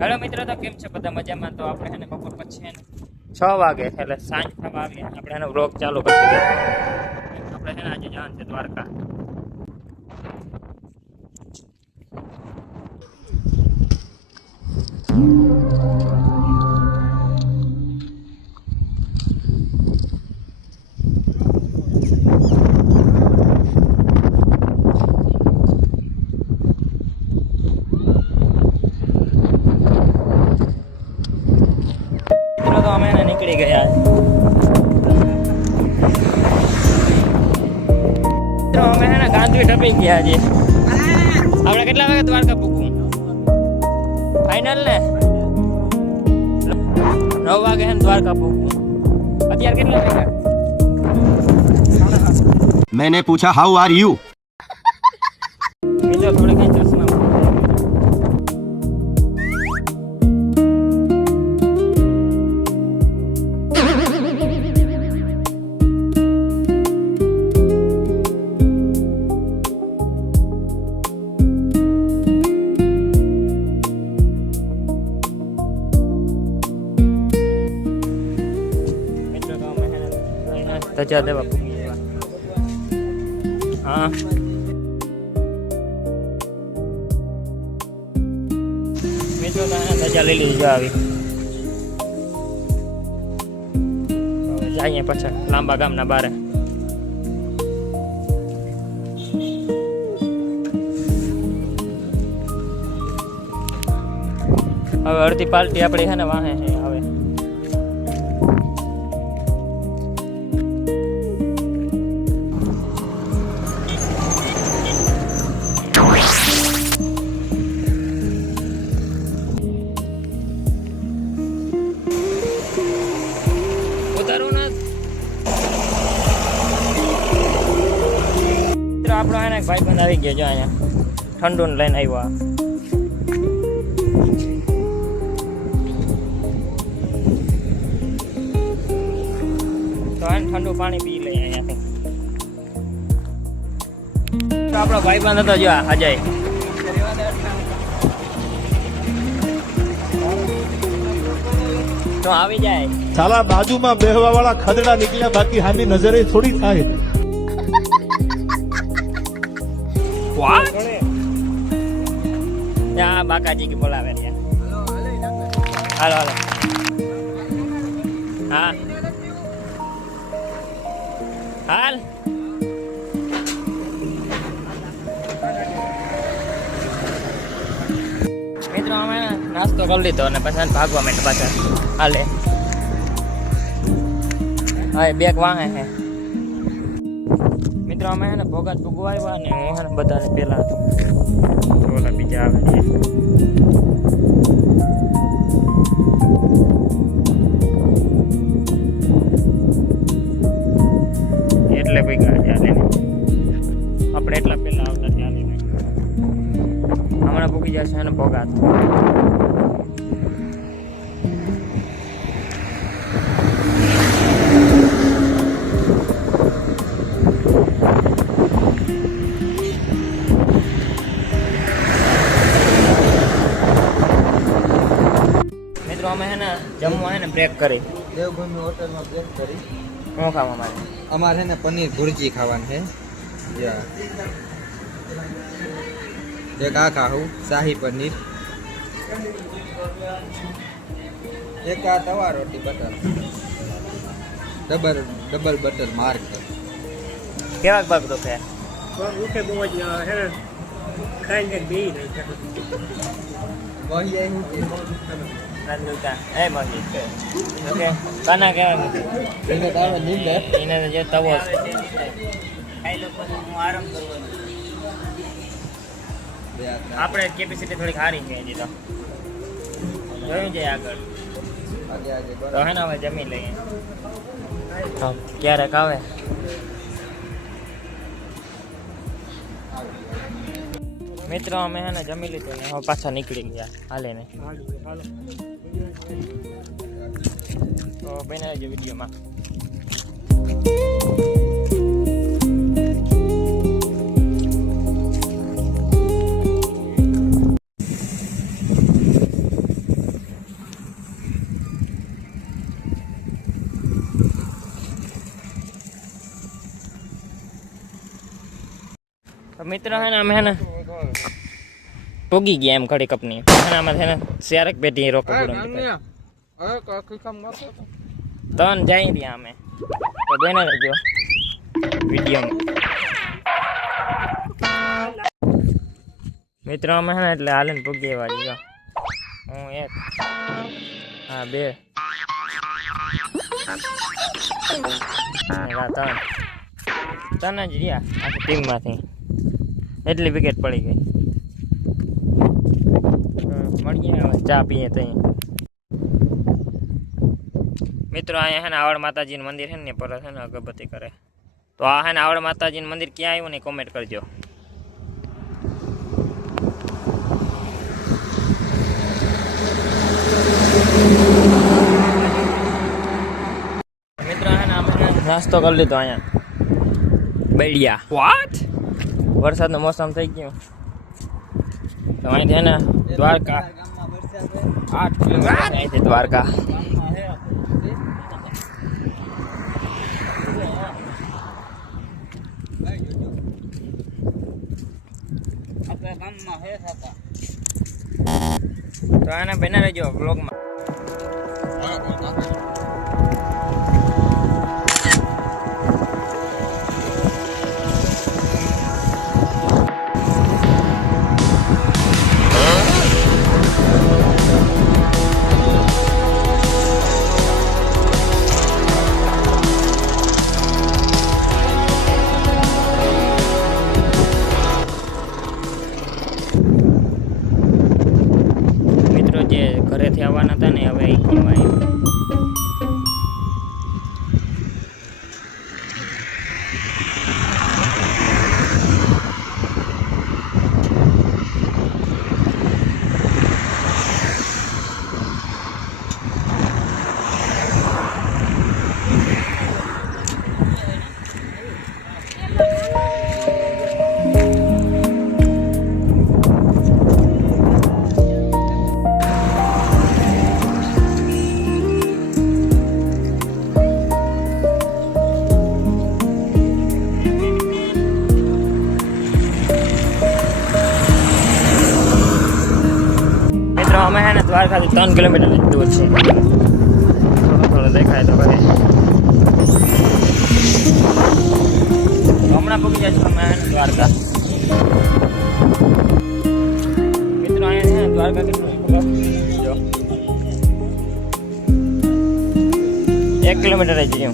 Hello મિત્રો, તો કેમ છે બધા મજામાં? તો આપણે એને બપોર પછી છે ને 6 વાગે એટલે સાંજ થવા આવી આપણે એનો વ્લોગ ચાલુ કરી દીધો. આપણે છે ને આજે જવાનું છે દ્વારકા. તો અમે એને નીકળી ગયા. અમે એને ગાંધી ટપી ગયા છે. આપણે કેટલા વાગે દ્વારકા પૂગવું? ફાઇનલ ને 9 વાગે છે દ્વારકા પૂગવું. અત્યારે કેટલા વાગ્યા? मैंने पूछा हाउ आर यू બીજો થોડી કઈ ચશ્મા ધજા દેવા પૂગી ગયા. હા મિત્રો ધજા લઈ લીધી આવી. જઈએ પાછા લાંબા ગામના બારે. હવે અડધી પાર્ટી આપણી છે ને વાહે છે હવે. આપણો એને ભાઈ બંધ આવી ગયો જો અહીંયા ઠંડુ ને લઈને આવ્યો. તો એને ઠંડુ પાણી પી લઈએ અહીંયાથી. તો આપણો ભાઈ બંધ હતો જો અજય. તો આવી જાય. સાલા બાજુમાં બેહવા વાળા ખદડા નીકળ્યા, બાકી હામી નજરે થોડી થાય. What? यहाँ बाकाजी की बोला है हेलो हेलो हाँ हाल મિત્રો અમે નાસ્તો કરી લીધો અને પછી ભાગવા માંડે પાછા. હાલે હા બેગ વાહે હે મિત્રો. અમે એને ભોગાત ભૂગવા આવ્યા ને હું એને બધાને પેલા ઓલા બીજા આવે છે. એટલે ભાઈ ચાલે ને આપણે એટલા પેલા આવતા ચાલે ને હમણાં ભૂગી જશે એને ભોગાત. અમે હે ને જમવા હે ને બ્રેક કરી દેવભૂમિ હોટલમાં બ્રેક કરી. શું ખાવા મારે? અમારે છે ને પનીર ભુરજી ખાવાની છે. એક આ ખાવું શાહી પનીર, એક આ તવા રોટી બટર, ડબલ બટર માર્ક. કેવા ભાગ તો છે? ઓકે કાના કેવા એને જે તવો આપણે કેપેસિટી થોડી સારી છે હજી તો જોયું છે આગળ. તો હે ને હવે જમી લઈએ. ક્યારેક આવે. મિત્રો અમે હે ને જમી લીધું ને હવે પાછા નીકળી ગયા હાલે ને. તો બને રહેજો વિડીયોમાં. મિત્રો હે ને અમે હે ને પોગી ગયા એમ ઘડી કપની આમાં છે ને શેરક પેટી રોકો તન જઈ રહ્યા અમે તો બેને રહેજો વિડીયોમાં મિત્રો અમે હે ને એટલે હાલે ને પોગી એવા જો હું એક હા બે ત્રણ જ રહ્યા આખી ટીમમાંથી એટલી વિકેટ પડી ગઈ મળીએ હવે ચા પીએ તઈ મિત્રો અહીંયા હે ને આવડ માતાજીનું મંદિર છે ને પર છે ને અગરબત્તી કરે તો આ હે ને આવડ માતાજીનું મંદિર ક્યાં આવ્યું ને કોમેન્ટ કરજો મિત્રો હે ને અમે નાસ્તો કરી લીધો અહીંયા બેડિયા વોટ વરસાદનું મોસમ થઈ ગયું તો અહીંથી હે ને દ્વારકા 8 કિલોમીટર અહીંથી દ્વારકા તો આને બના રહેજો બ્લોગમાં જે ઘરેથી આવવાના હતા ને હવે આવ્યા અમે હે ને દ્વારકાથી 3 કિલોમીટર દૂર છે થોડો દેખાય તો કરે હમણાં પહોંચી જઈશું અમે હે ને દ્વારકા મિત્રો અહીંયા છે દ્વારકા કેટલું જો 1 કિલોમીટર જ જઈએ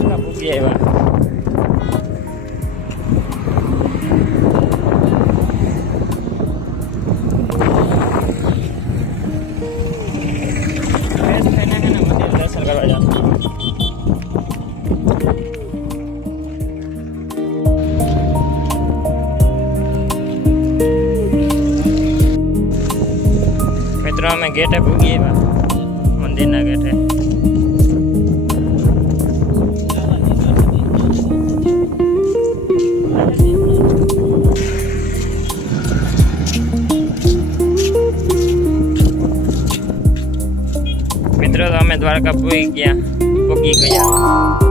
દ્વારકા પૂછી આવ્યા મંદિર દર્શન કરવા જાવ મિત્રો અમે ગેટે પૂગી આવ્યા મંદિરના ગેટે મિત્રો તો અમે દ્વારકા પૂગી ગયા